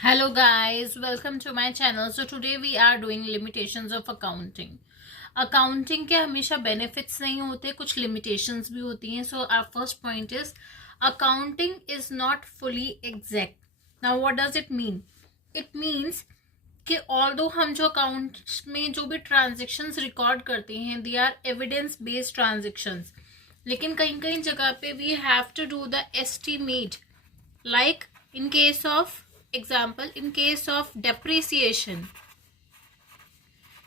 Hello guys, welcome to my channel. So today we are doing limitations of accounting. Accounting के हमेशा benefits नहीं होते, कुछ limitations भी होती हैं. So our first point is accounting is not fully exact. Now what does it mean? It means कि although हम जो accounts में जो भी transactions record करते हैं, they are evidence based transactions. लेकिन कहीं कहीं जगह पे we have to do the estimate. Like in case of example, in case of depreciation,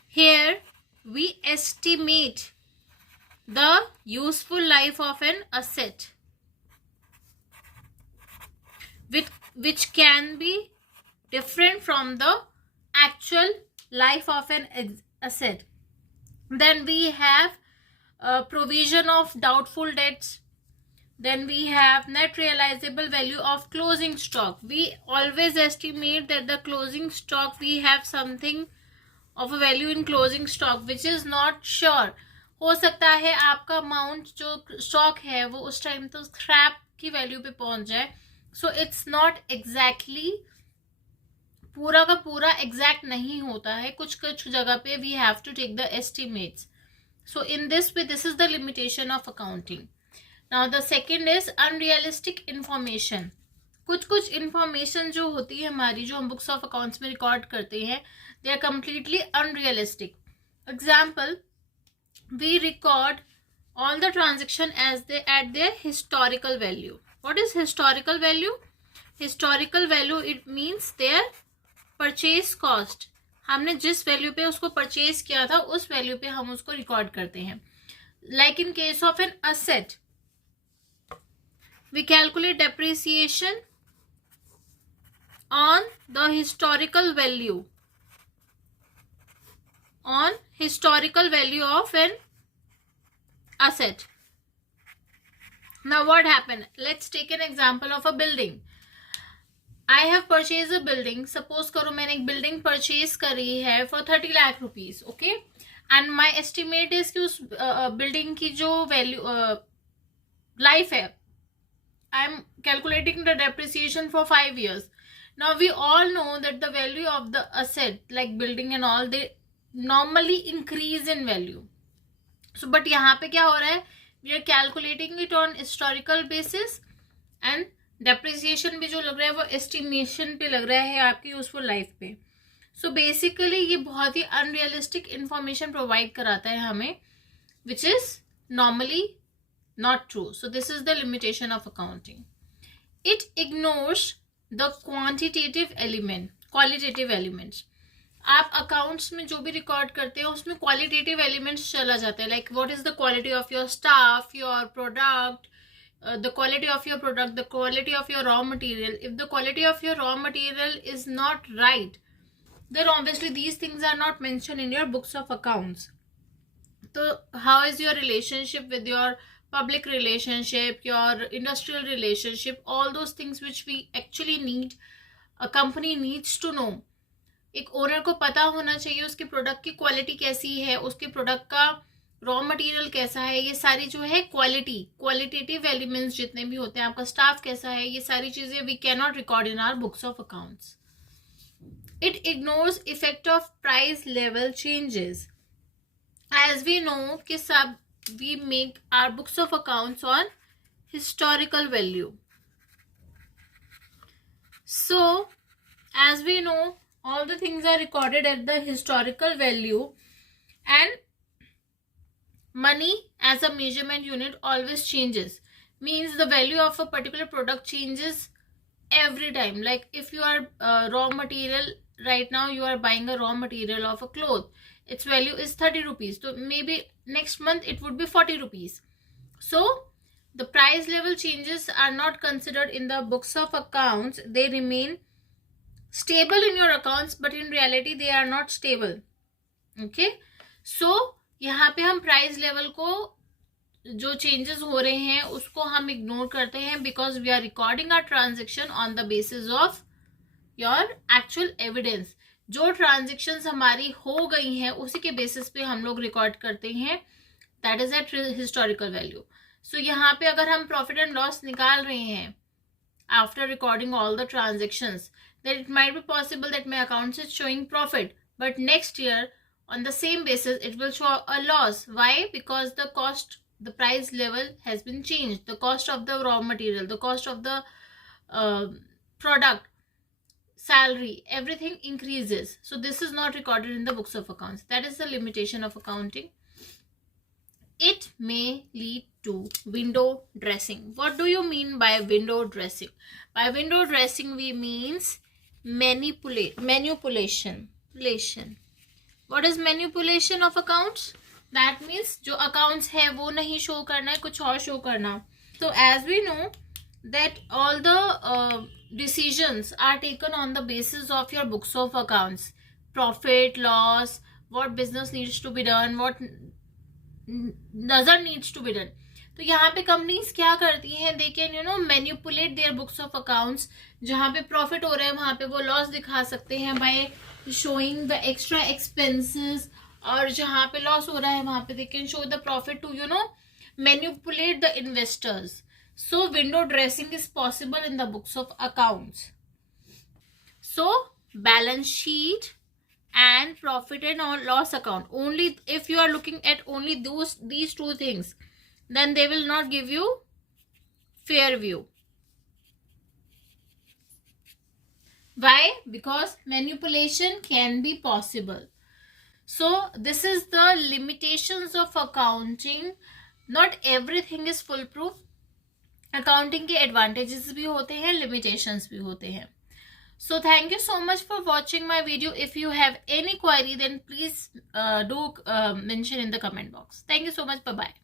here we estimate the useful life of an asset which can be different from the actual life of an asset. Then we have provision of doubtful debts. Then we have net realizable value of closing stock. We always estimate that the closing stock, we have something of a value in closing stock which is not sure. हो सकता है आपका amount जो stock है वो उस time तो scrap की वैल्यू पे पहुंच जाए. सो इट्स नॉट एग्जैक्टली पूरा का पूरा एग्जैक्ट नहीं होता है. कुछ कुछ जगह पे we have to take the estimates. So in this way this is the limitation of accounting. Now the second is unrealistic information. कुछ information जो होती है हमारी, जो हम books of accounts में record करते हैं, they are completely unrealistic. Example, we record all the transaction as they at their historical value. What is historical value? Historical value, it means their purchase cost. हमने जिस value पे उसको purchase किया था उस value पे हम उसको record करते हैं. Like in case of an asset, we calculate depreciation on the historical value, on historical value of an asset. Now what happened? Let's take an example of a building. I have purchased a building. Suppose करो मैंने एक building purchase करी है for 30 lakh rupees, okay? And my estimate is कि उस building की जो value life है, I'm calculating the depreciation for 5 years. Now we all know that the value of the asset like building and all, they normally increase in value. So but यहाँ पे क्या हो रहा है, we are calculating it on historical basis and depreciation भी जो लग रहा है वो estimation पे लग रहा है आपकी useful life पे. So basically ये बहुत ही unrealistic information provide कराता है हमें, which is normally not true. So this is the limitation of accounting. It ignores the quantitative element, qualitative elements. आप accounts में जो भी record करते हैं उसमें qualitative elements चला जाता है. Like what is the quality of your staff, your product, the quality of your product, the quality of your raw material. If the quality of your raw material is not right, then obviously these things are not mentioned in your books of accounts. So how is your relationship with your public relationship, your industrial relationship, all those things which we actually need, a company needs to know. एक owner को पता होना चाहिए उसके product की quality कैसी है, उसके प्रोडक्ट का रॉ मटेरियल कैसा है, ये सारी जो है क्वालिटेटिव एलिमेंट्स जितने भी होते हैं, आपका स्टाफ कैसा है, ये सारी चीजें we can not record in our books of accounts. It ignores effect of price level changes. As we know कि सब we make our books of accounts on historical value. So as we know, all the things are recorded at the historical value, and money as a measurement unit always changes. Means the value of a particular product changes every time. Like if you are raw material, right now you are buying a raw material of a cloth, its value is 30 rupees. So maybe next month it would be 40 rupees. So the price level changes are not considered in the books of accounts. They remain stable in your accounts, but in reality they are not stable. Okay, so यहाँ पे हम price level को जो changes हो रहे हैं उसको हम ignore करते हैं, because we are recording our transaction on the basis of your actual evidence. जो ट्रांजेक्शन्स हमारी हो गई हैं उसी के बेसिस पे हम लोग रिकॉर्ड करते हैं, that is at historical value. So यहाँ पे अगर हम प्रॉफिट एंड लॉस निकाल रहे हैं, after recording all the transactions, then it might be possible that my account is showing profit, but next year on the same basis it will show a loss. Why? Because the price level has been changed, the cost of the raw material, the cost of the product, salary, everything increases. So this is not recorded in the books of accounts. That is the limitation of accounting. It may lead to window dressing. What do you mean by window dressing? By window dressing we means manipulation. What is manipulation of accounts? That means जो accounts है वो नहीं show करना है, कुछ और show करना. So as we know that all the decisions are taken on the basis of your books of accounts. Profit, loss, what business needs to be done, what doesn't needs to be done. तो यहाँ पे companies क्या करती हैं, they can manipulate their books of accounts. जहाँ पे profit हो रहा है वहां पे वो लॉस दिखा सकते हैं by showing the extra expenses, और जहाँ पे लॉस हो रहा है वहां पे they can show the profit to manipulate the investors. So window dressing is possible in the books of accounts. So balance sheet and profit and loss account, only if you are looking at only these two things, then they will not give you fair view. Why? Because manipulation can be possible. So this is the limitations of accounting. Not everything is foolproof. Accounting के advantages भी होते हैं, limitations भी होते हैं. So thank you so much for watching my video. If you have any query then please do mention in the comment box. Thank you so much. Bye bye.